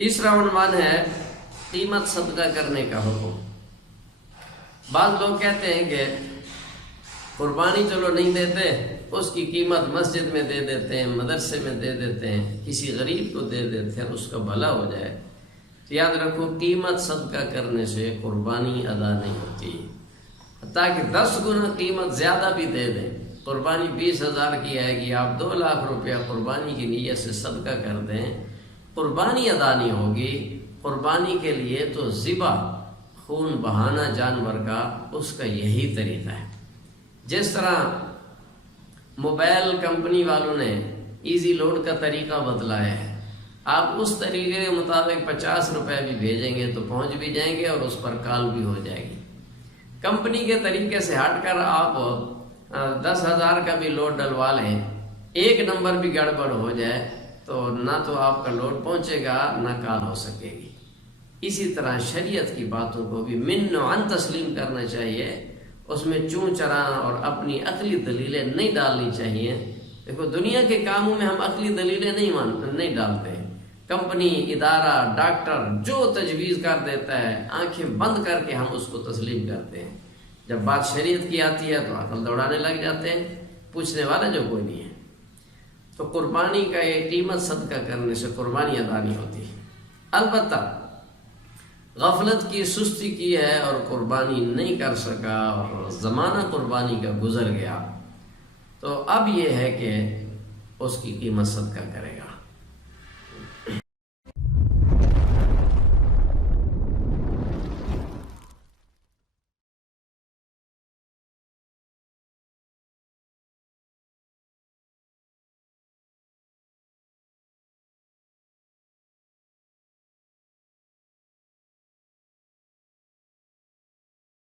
تیسرا عنوان ہے قیمت صدقہ کرنے کا حکم۔ بعض لوگ کہتے ہیں کہ قربانی چلو نہیں دیتے، اس کی قیمت مسجد میں دے دیتے ہیں، مدرسے میں دے دیتے ہیں، کسی غریب کو دے دیتے ہیں، اس کا بھلا ہو جائے۔ تو یاد رکھو، قیمت صدقہ کرنے سے قربانی ادا نہیں ہوتی، حتیٰ کہ 10 گنا قیمت زیادہ بھی دے دیں۔ قربانی 20,000 کی آئے گی، آپ 2 لاکھ روپیہ قربانی کی نیت سے صدقہ کر دیں، قربانی ادا نہیں ہوگی۔ قربانی کے لیے تو ذبح، خون بہانا جانور کا، اس کا یہی طریقہ ہے۔ جس طرح موبائل کمپنی والوں نے ایزی لوڈ کا طریقہ بتلایا ہے، آپ اس طریقے کے مطابق 50 روپے بھی بھیجیں گے تو پہنچ بھی جائیں گے اور اس پر کال بھی ہو جائے گی۔ کمپنی کے طریقے سے ہٹ کر آپ 10,000 کا بھی لوڈ ڈلوا لیں، ایک نمبر بھی گڑبڑ ہو جائے تو نہ تو آپ کا لوڈ پہنچے گا نہ کال ہو سکے گی۔ اسی طرح شریعت کی باتوں کو بھی من و عن تسلیم کرنا چاہیے، اس میں چون چراں اور اپنی عقلی دلیلیں نہیں ڈالنی چاہیے۔ دیکھو، دنیا کے کاموں میں ہم عقلی دلیلیں نہیں ڈالتے۔ کمپنی، ادارہ، ڈاکٹر جو تجویز کر دیتا ہے، آنکھیں بند کر کے ہم اس کو تسلیم کرتے ہیں۔ جب بات شریعت کی آتی ہے تو عقل دوڑانے لگ جاتے ہیں، پوچھنے والا جو کوئی نہیں ہے۔ تو قربانی کا یہ قیمت صدقہ کرنے سے قربانی ادا نہیں ہوتی۔ البتہ غفلت کی، سستی کی ہے اور قربانی نہیں کر سکا اور زمانہ قربانی کا گزر گیا، تو اب یہ ہے کہ اس کی قیمت صدقہ کرے گا۔